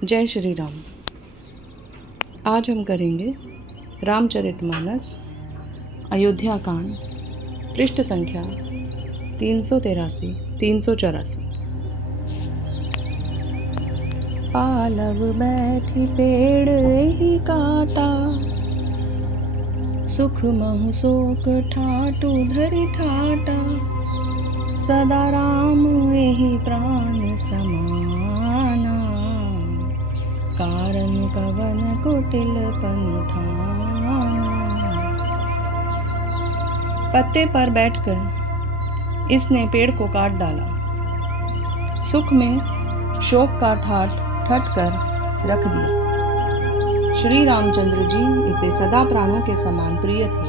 जय श्री राम। आज हम करेंगे रामचरितमानस अयोध्या कांड, पृष्ठ संख्या 384। पालव बैठी पेड़ एहि काटा, सुख महु शोक ठाटू धरि ठाटा। सदा राम एहि प्राण समाना, कारण कवन कुटिल पन ठाना। पत्ते पर बैठकर इसने पेड़ को काट डाला, सुख में शोक का ठाट ठट कर रख दिया। श्री रामचंद्र जी इसे सदा प्राणों के समान प्रिय थे,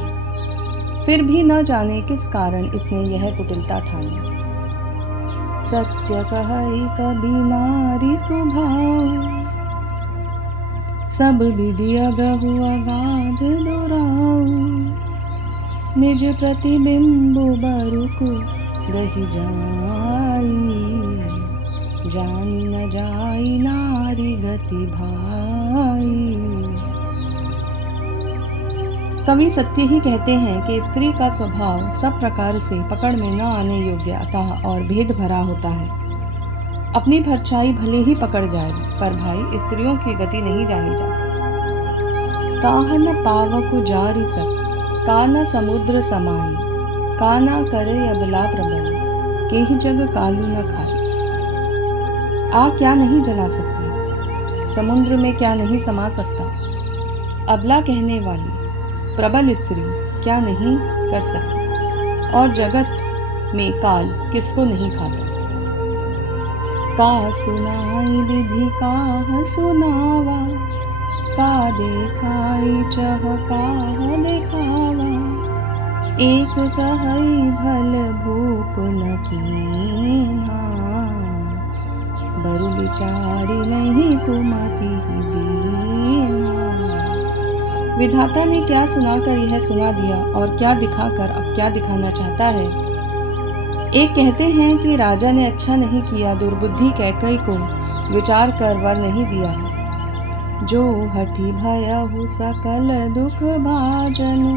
फिर भी न जाने किस कारण इसने यह कुटिलता ठानी। सत्य कहई कभी नारी सुभाव, सब विधि अगहु अगाध दुराऊ। निज प्रतिबिंब बरुक गहि जाई, जानी न जाई नारी गति भाई। कवि सत्य ही कहते हैं कि स्त्री का स्वभाव सब प्रकार से पकड़ में न आने योग्य अतः और भेद भरा होता है। अपनी परछाई भले ही पकड़ जाए, पर भाई स्त्रियों की गति नहीं जानी जाती। काहन पावक जारी सक, काना समुद्र समाई। काना करे अबला प्रबल, केहि जग कालू न खाई। आग क्या नहीं जला सकती, समुद्र में क्या नहीं समा सकता। अबला कहने वाली प्रबल स्त्री क्या नहीं कर सकती, और जगत में काल किसको नहीं खाता। का सुनाई विधि काह सुनावा, का देखाई चह काह देखावा। एक कहई भल भूप न कीन्हा, बरु विचारी नहीं कुमति दीन्हा। विधाता ने क्या सुनाकर यह सुना दिया, और क्या दिखाकर अब क्या दिखाना चाहता है। एक कहते हैं कि राजा ने अच्छा नहीं किया, दुर्बुद्धि कैकई को विचार कर वर नहीं दिया। जो हठी भयहु सकल दुख भाजनु,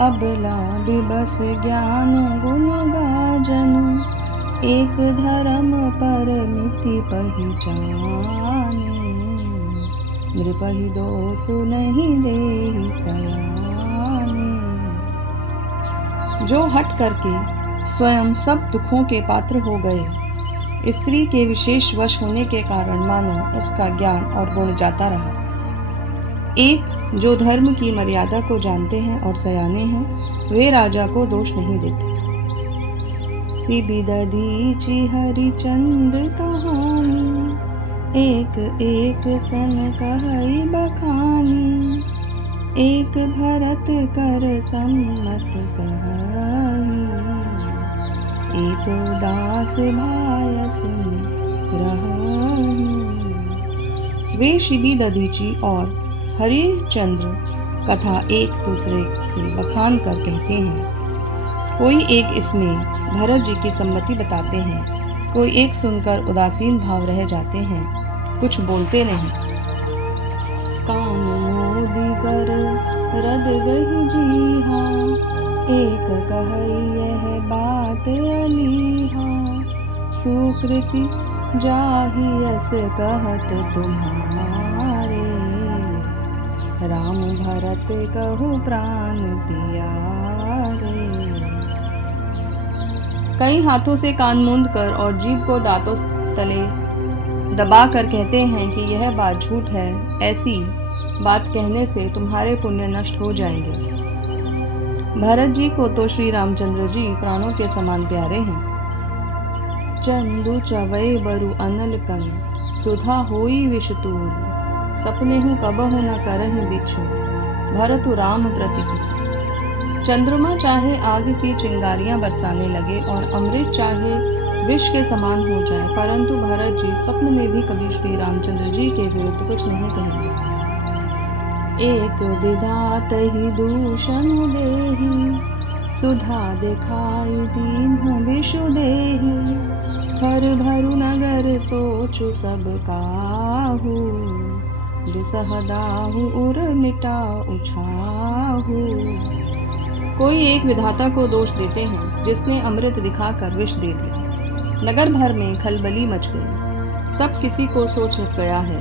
अबला बिबस ज्ञानु गुण गाजनु। एक धर्म परमिति पहिचाने, नृपहि दोषु नहीं देहि सयाने। जो हट करके स्वयं सब दुखों के पात्र हो गए, स्त्री के विशेष वश होने के कारण मानो उसका ज्ञान और गुण जाता रहा। एक जो धर्म की मर्यादा को जानते हैं और सयाने हैं, वे राजा को दोष नहीं देते। सी बिदधीचि हरिचंद कहानी, एक एक सन कहई बखानी। एक भरत कर सम्मत कहई, एक उदास भाय सुनि रहई। वे शिबी दधीची और हरिश्चंद्र कथा एक दूसरे से बखान कर कहते हैं। कोई एक इसमें भरत जी की सम्मति बताते हैं, कोई एक सुनकर उदासीन भाव रह जाते हैं, कुछ बोलते नहीं। कान मोदी कर रद गहि जीहा, एक कहई यह बात अलीहा। सुकृति जाहि यस कहत तुम्हारे, राम भरत कहु प्राण पियारे। कई हाथों से कान मूंद कर और जीभ को दांतों तले दबा कर कहते हैं कि यह बात झूठ है। ऐसी बात कहने से तुम्हारे पुण्य नष्ट हो जाएंगे। भरत जी को तो श्री रामचंद्र जी प्राणों के समान प्यारे हैं। चंदु चवै बरु अनल तन, सुधा होई विषतूल। सपने हूँ कबहु न करहि बिछु, भरतु राम प्रतिकूल। चंद्रमा चाहे आग की चिंगारियां बरसाने लगे और अमृत चाहे विष के समान हो जाए, परंतु भरत जी स्वप्न में भी कभी श्री रामचंद्र जी के विरुद्ध कुछ नहीं कहेंगे। एक विधात ही दूषण देहि, सुधा दिखाई दीन्ह विषु देहि। मुखर भरु नगर सोचु सब काहू, दुसह दाहु उर मिटा उछाहू। कोई एक विधाता को दोष देते हैं जिसने अमृत दिखाकर विष दे दिया। नगर भर में खलबली मच गई, सब किसी को सोच गया है।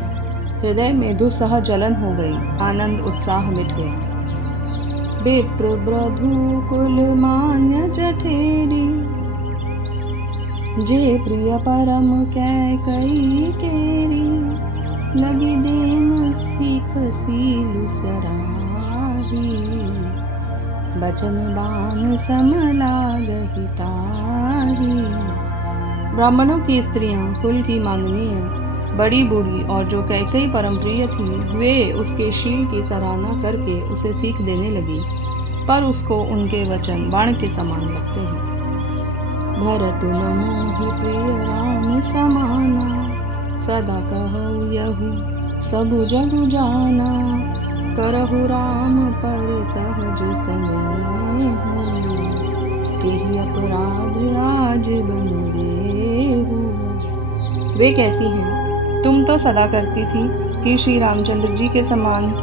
हृदय में दुस्सह जलन हो गई, आनंद उत्साह मिट गया। विप्र ब्रधु कुल मान्य जठेरी, जे प्रिय परम कैकई केरी। लगी देन सीख सीलु सराही, बचन बान सम लागहि ताही। ब्राह्मणों की स्त्रियां कुल की माननीय, बड़ी बूढ़ी और जो कैकई परम प्रिय थी, वे उसके शील की सराहना करके उसे सीख देने लगी, पर उसको उनके वचन बाण के समान लगते हैं। भरत न मोहि प्रिय राम समाना, सदा कहु यहु सबु जगु जाना। करहु राम पर सहज स्नेहु, केहि अपराध आज बनु गेहु। वे कहती हैं, तुम तो सदा करती थी कि श्री रामचंद्र जी के समान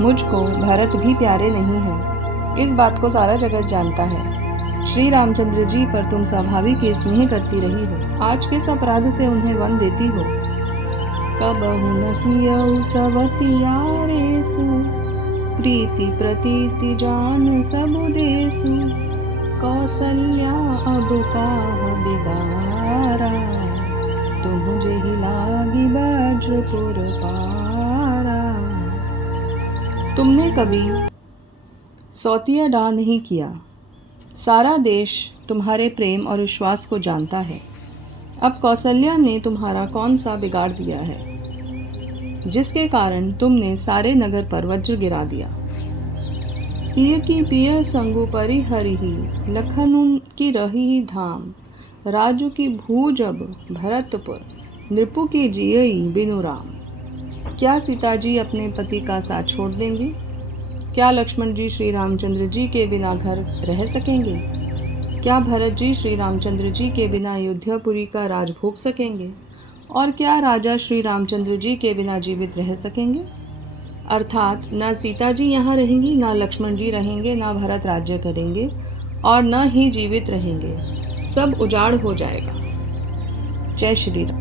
मुझको भरत भी प्यारे नहीं हैं। इस बात को सारा जगत जानता है। श्री रामचंद्र जी पर तुम स्वाभाविक स्नेह करती रही हो, आज किस अपराध से उन्हें वन देती हो। कबहु न कियउ सवतियारेसु, प्रीति प्रतीति जान सबु देसु। कौसल्या अब काह बिगारा, तुम जेहि लागी वज्रपुर पारा। तुमने कभी सौतिया डा नहीं किया, सारा देश तुम्हारे प्रेम और विश्वास को जानता है। अब कौशल्या ने तुम्हारा कौन सा बिगाड़ दिया है, जिसके कारण तुमने सारे नगर पर वज्र गिरा दिया। सिय की पिय संगु परिहरिहि, लखन की रही धाम। राजू की भूजब भरतपुर, नृपु की जियई बिनु राम। क्या सीता जी अपने पति का साथ छोड़ देंगी? क्या लक्ष्मण जी श्री रामचंद्र जी के बिना घर रह सकेंगे? क्या भरत जी श्री रामचंद्र जी के बिना अयोध्यापुरी का राज भोग सकेंगे? और क्या राजा श्री रामचंद्र जी के बिना जीवित रह सकेंगे? अर्थात न सीता जी यहाँ रहेंगी, न लक्ष्मण जी रहेंगे, न भरत राज्य करेंगे और न ही जीवित रहेंगे। सब उजाड़ हो जाएगा। जय श्री राम।